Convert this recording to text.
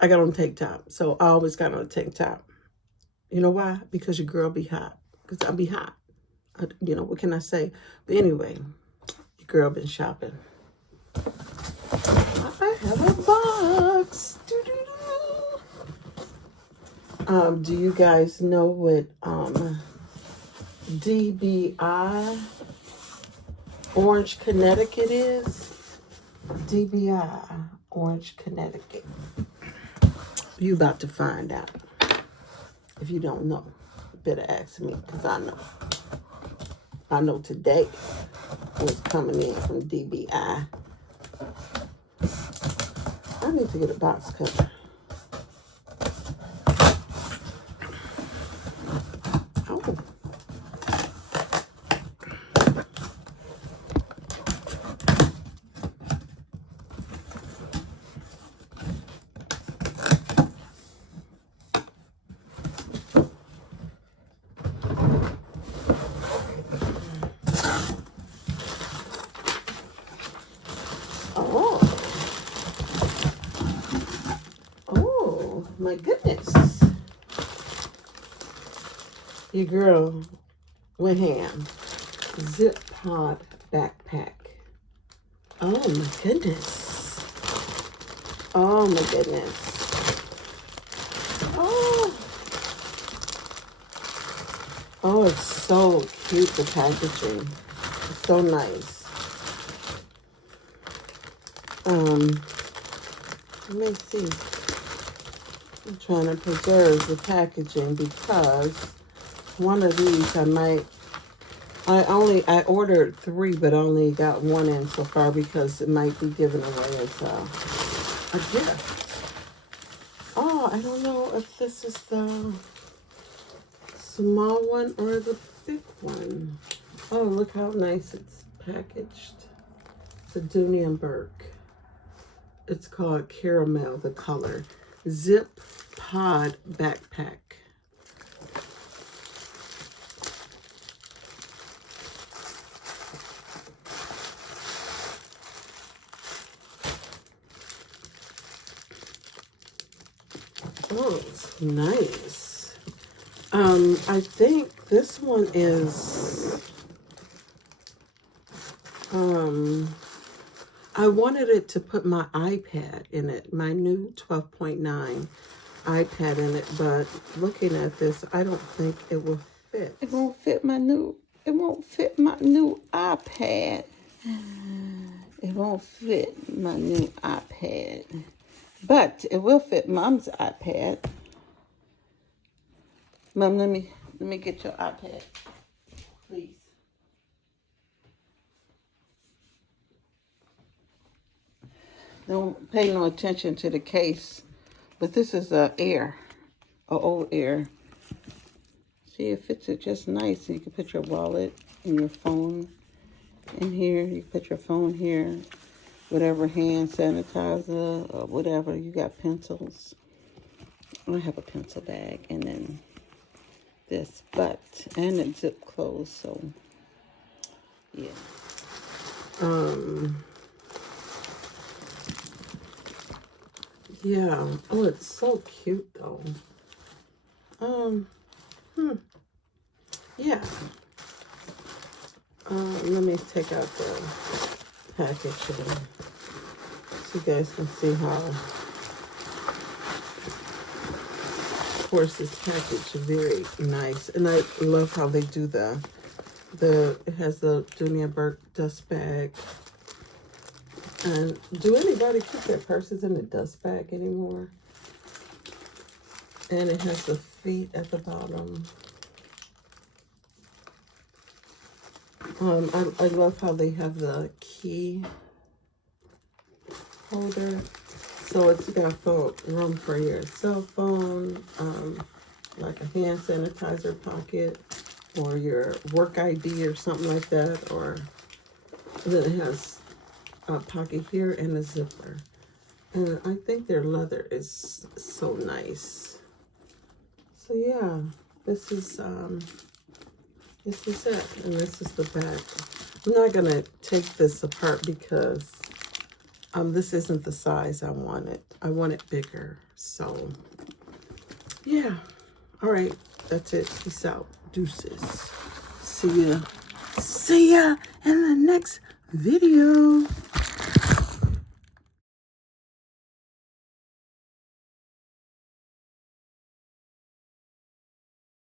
I got on a tank top. So I always got on a tank top. You know why? Because your girl be hot. Because I be hot. You know, what can I say? But anyway, your girl been shopping. I have a box. Do you guys know what DBI Orange, Connecticut is? DBI Orange, Connecticut. You about to find out. If you don't know, you better ask me, because I know. I know today what's coming in from DBI. I need to get a box cover. Oh. Oh, my goodness. Your girl went ham. Zip pod backpack. Oh my goodness. Oh my goodness. Oh. Oh, it's so cute, the packaging. It's so nice. Let me see. I'm trying to preserve the packaging because one of these I ordered 3, but only got 1 in so far because it might be given away as a gift. Oh, I don't know if this is the small one or the big one. Oh, look how nice it's packaged. It's a Dooney Burke. It's called Caramel, the color. Zip pod backpack. Oh, it's nice. I think this one is, I wanted it to put my iPad in it, my new 12.9 iPad in it, but looking at this, I don't think it will fit. It won't fit my new iPad. It won't fit my new iPad. But it will fit Mom's iPad. Mom, let me get your iPad, please. Don't pay no attention to the case, but this is a old Air. See, it fits it just nice. You can put your wallet and your phone in here. You can put your phone here, whatever, hand sanitizer or whatever. You got pencils. I have a pencil bag, and then this, and it's zip closed, so yeah. Yeah. Oh, it's so cute though. Yeah. Let me take out the packaging so you guys can see how. Of course, this package is very nice, and I love how they do it has the Dooney Burke dust bag. And do anybody keep their purses in the dust bag anymore? And it has the feet at the bottom. I love how they have the key holder. So it's got room for your cell phone, like a hand sanitizer pocket, or your work ID or something like that. Or then it has a pocket here and a zipper. And I think their leather is so nice. So yeah, this is it, and this is the back. I'm not gonna take this apart because This isn't the size I wanted. I want it bigger. So, yeah. All right. That's it. Peace out. Deuces. See ya. See ya in the next video.